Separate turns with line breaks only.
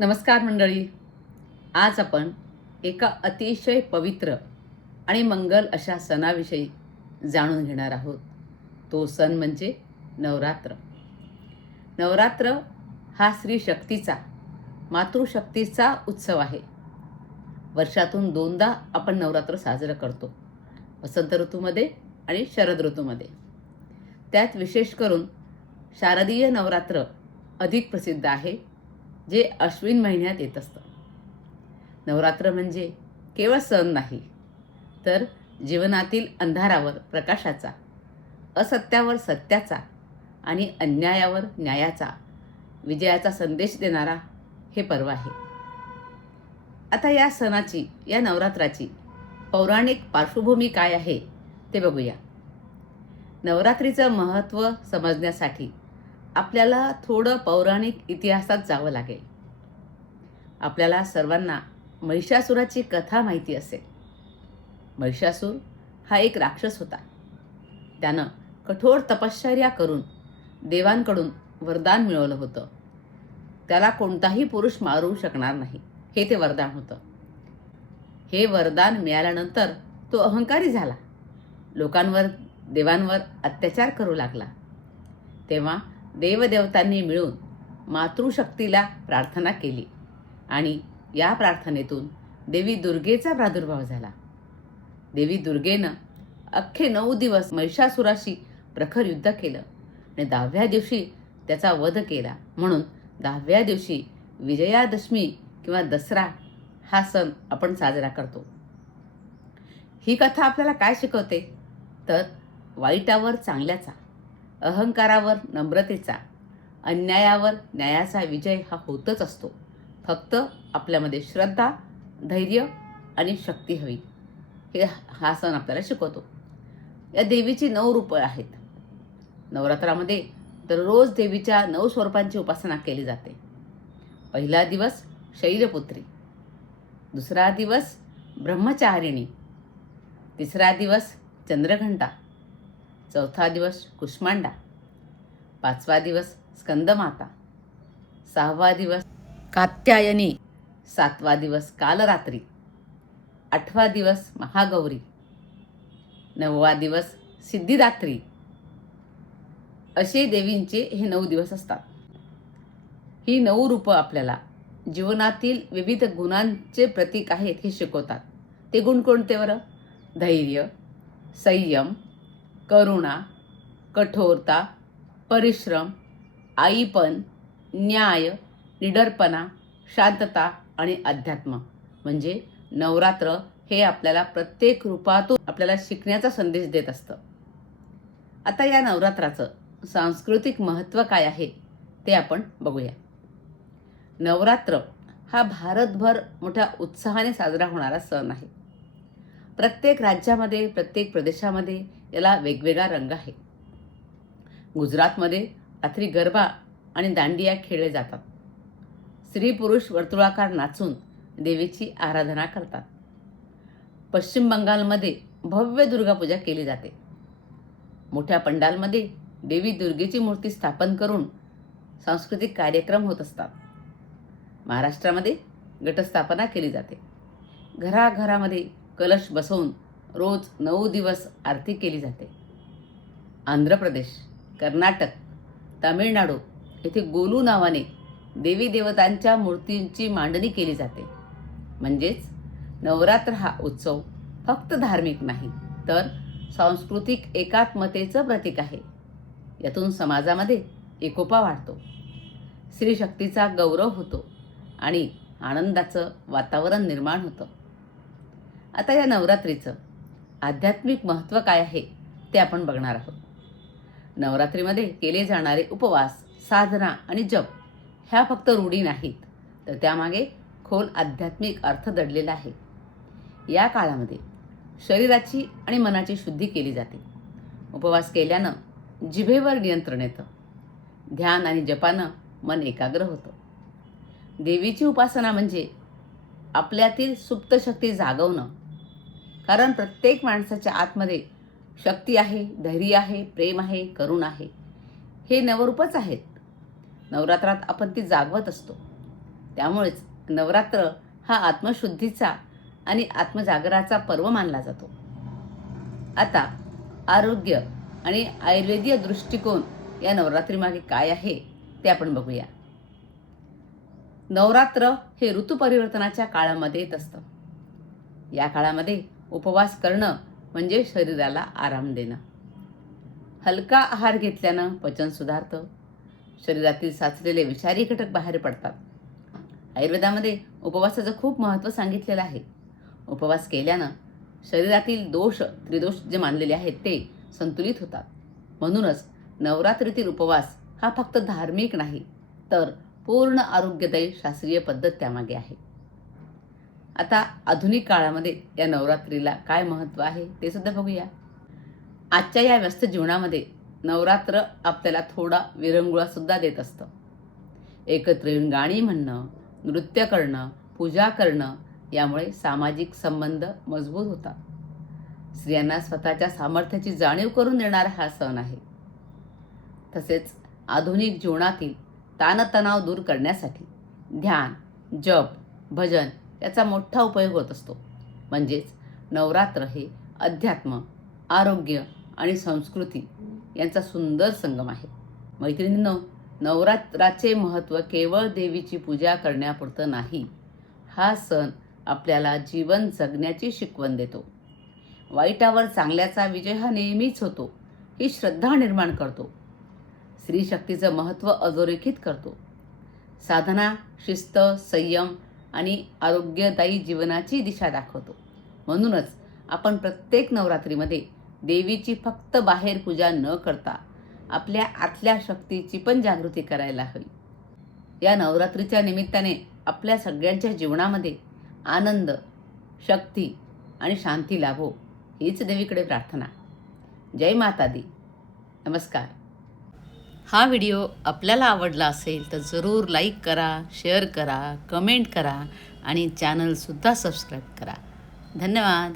नमस्कार मंडळी. आज आपण एका अतिशय पवित्र आणि मंगल अशा सणाविषयी जाणून घेणार आहोत. तो सण म्हणजे नवरात्र. नवरात्र हा स्त्री शक्तीचा मातृशक्तीचा उत्सव आहे. वर्षातून दोनदा आपण नवरात्र साजरं करतो. वसंत ऋतूमध्ये आणि शरद ऋतूमध्ये. त्यात विशेष करून शारदीय नवरात्र अधिक प्रसिद्ध आहे. जे अश्विन महिन्यात येत असतं. नवरात्र म्हणजे केवळ सण नाही तर जीवनातील अंधारावर प्रकाशाचा असत्यावर सत्याचा आणि अन्यायावर न्यायाचा विजयाचा संदेश देणारा हे पर्व आहे. आता या सणाची या नवरात्राची पौराणिक पार्श्वभूमी काय आहे ते बघूया. नवरात्रीचं महत्त्व समजण्यासाठी आपल्याला थोडं पौराणिक इतिहासात जावं लागेल. आपल्याला सर्वांना महिषासुराची कथा माहिती असेल. महिषासूर हा एक राक्षस होता. त्यानं कठोर तपश्चर्या करून देवांकडून वरदान मिळवलं होतं. त्याला कोणताही पुरुष मारू शकणार नाही हे ते वरदान होतं. हे वरदान मिळाल्यानंतर तो अहंकारी झाला. लोकांवर देवांवर अत्याचार करू लागला. तेव्हा देवदेवतांनी मिळून मातृशक्तीला प्रार्थना केली. आणि या प्रार्थनेतून देवी दुर्गेचा प्रादुर्भाव झाला. देवी दुर्गेनं अख्खे नऊ दिवस महिषासुराशी प्रखर युद्ध केलं आणि दहाव्या दिवशी त्याचा वध केला. म्हणून दहाव्या दिवशी विजयादशमी किंवा दसरा हा सण आपण साजरा करतो. ही कथा आपल्याला काय शिकवते? तर वाईटावर चांगल्याचा. अहंकारावर नम्रतेचा अन्यायावर न्यायाचा विजय हा होतच असतो. फक्त आपल्यामध्ये श्रद्धा धैर्य आणि शक्ती हवी. हे हा सण आपल्याला शिकवतो. या देवीची नऊ रूपं आहेत. नवरात्रामध्ये दररोज देवीच्या नऊ स्वरूपांची उपासना केली जाते. पहिला दिवस शैलपुत्री दुसरा दिवस ब्रह्मचारिणी तिसरा दिवस चंद्रघंटा चौथा दिवस कुष्मांडा. पाचवा दिवस स्कंदमाता. सहावा दिवस कात्यायनी. सातवा दिवस कालरात्री. आठवा दिवस महागौरी. नववा दिवस सिद्धिदात्री. असे देवींचे हे नऊ दिवस असतात. ही नऊ रूपं आपल्याला जीवनातील विविध गुणांचे प्रतीक आहेत हे शिकवतात. ते गुण कोणते बरं? धैर्य संयम करुणा कठोरता परिश्रम आईपण न्याय निडरपणा शांतता आणि अध्यात्म. म्हणजे नवरात्र हे आपल्याला प्रत्येक रूपातून आपल्याला शिकण्याचा संदेश देत असतं. आता या नवरात्राचं सांस्कृतिक महत्त्व काय आहे ते आपण बघूया. नवरात्र हा भारतभर मोठ्या उत्साहाने साजरा होणारा सण आहे. प्रत्येक राज्यामध्ये प्रत्येक प्रदेशामध्ये याला वेगवेगळा रंग आहे. गुजरातमध्ये रात्री गरबा आणि दांडिया खेळले जातात. स्त्री पुरुष वर्तुळाकार नाचून देवीची आराधना करतात. पश्चिम बंगालमध्ये भव्य दुर्गापूजा केली जाते. मोठ्या पंडालमध्ये देवी दुर्गेची मूर्ती स्थापन करून सांस्कृतिक कार्यक्रम होत असतात. महाराष्ट्रामध्ये गटस्थापना केली जाते. घराघरामध्ये कलश बसवून रोज नऊ दिवस आरती केली जाते. आंध्र प्रदेश कर्नाटक तामिळनाडू येथे गोलू नावाने देवी देवतांच्या मूर्तींची मांडणी केली जाते. म्हणजेच नवरात्र हा उत्सव फक्त धार्मिक नाही तर सांस्कृतिक एकात्मतेचं प्रतीक आहे. यातून समाजामध्ये एकोपा वाढतो. स्त्री शक्तीचा गौरव होतो आणि आनंदाचं वातावरण निर्माण होतं. आता या नवरात्रीचं आध्यात्मिक महत्त्व काय आहे ते आपण बघणार आहोत. नवरात्रीमध्ये केले जाणारे उपवास साधना आणि जप ह्या फक्त रूढी नाहीत तर त्यामागे खोल आध्यात्मिक अर्थ दडलेला आहे. या काळामध्ये शरीराची आणि मनाची शुद्धी केली जाते. उपवास केल्यानं जिभेवर नियंत्रण येतं. ध्यान आणि जपानं मन एकाग्र होतं. देवीची उपासना म्हणजे आपल्यातील सुप्त शक्ती जागवणं कारण प्रत्येक माणसाच्या आतमध्ये शक्ती आहे धैर्य आहे प्रेम आहे करुण आहे. हे नवरूपच आहेत. नवरात्रात आपण ती जागवत असतो. त्यामुळेच नवरात्र हा आत्मशुद्धीचा आणि आत्मजागराचा पर्व मानला जातो. आता आरोग्य आणि आयुर्वेदीय दृष्टिकोन या नवरात्रीमागे काय आहे ते आपण बघूया. नवरात्र हे ऋतुपरिवर्तनाच्या काळामध्ये येत असतं. या काळामध्ये उपवास करणं म्हणजे शरीराला आराम देणं. हलका आहार घेतल्यानं पचन सुधारतं. शरीरातील साचलेले विषारी घटक बाहेर पडतात. आयुर्वेदामध्ये उपवासाचं खूप महत्त्व सांगितलेलं आहे. उपवास केल्यानं शरीरातील दोष त्रिदोष जे मानलेले आहेत ते संतुलित होतात. म्हणूनच नवरात्रीतील उपवास हा फक्त धार्मिक नाही तर पूर्ण आरोग्यदायी शास्त्रीय पद्धत त्यामागे आहे. आता आधुनिक काळामध्ये या नवरात्रीला काय महत्त्व आहे ते सुद्धा बघूया. आजच्या या व्यस्त जीवनामध्ये नवरात्र आपल्याला थोडा विरंगुळासुद्धा देत असतं. एकत्र येऊन गाणी म्हणणं नृत्य करणं पूजा करणं यामुळे सामाजिक संबंध मजबूत होतात. स्त्रियांना स्वतःच्या सामर्थ्याची जाणीव करून देणारा हा सण आहे. तसेच आधुनिक जीवनातील ताणतणाव दूर करण्यासाठी ध्यान जप भजन याचा मोठा उपयोग होत असतो. म्हणजेच नवरात्र हे अध्यात्म आरोग्य आणि संस्कृती यांचा सुंदर संगम आहे. मैत्रिणींनो नवरात्राचे महत्त्व केवळ देवीची पूजा करण्यापुरतं नाही. हा सण आपल्याला जीवन जगण्याची शिकवण देतो. वाईटावर चांगल्याचा विजय हा नेहमीच होतो ही श्रद्धा निर्माण करतो. स्त्रीशक्तीचं महत्त्व अधोरेखित करतो. साधना शिस्त संयम आणि आरोग्यदायी जीवनाची दिशा दाखवतो. म्हणूनच आपण प्रत्येक नवरात्रीमध्ये देवीची फक्त बाहेर पूजा न करता आपल्या आतल्या शक्तीची पण जागृती करायला हवी. या नवरात्रीच्या निमित्ताने आपल्या सगळ्यांच्या जीवनामध्ये आनंद शक्ती आणि शांती लाभो हीच देवीकडे प्रार्थना. जय माता दी नमस्कार. हा व्हिडिओ आपल्याला आवडला असेल तर जरूर लाईक करा शेअर करा कमेंट करा आणि चॅनलसुद्धा सबस्क्राईब करा. धन्यवाद.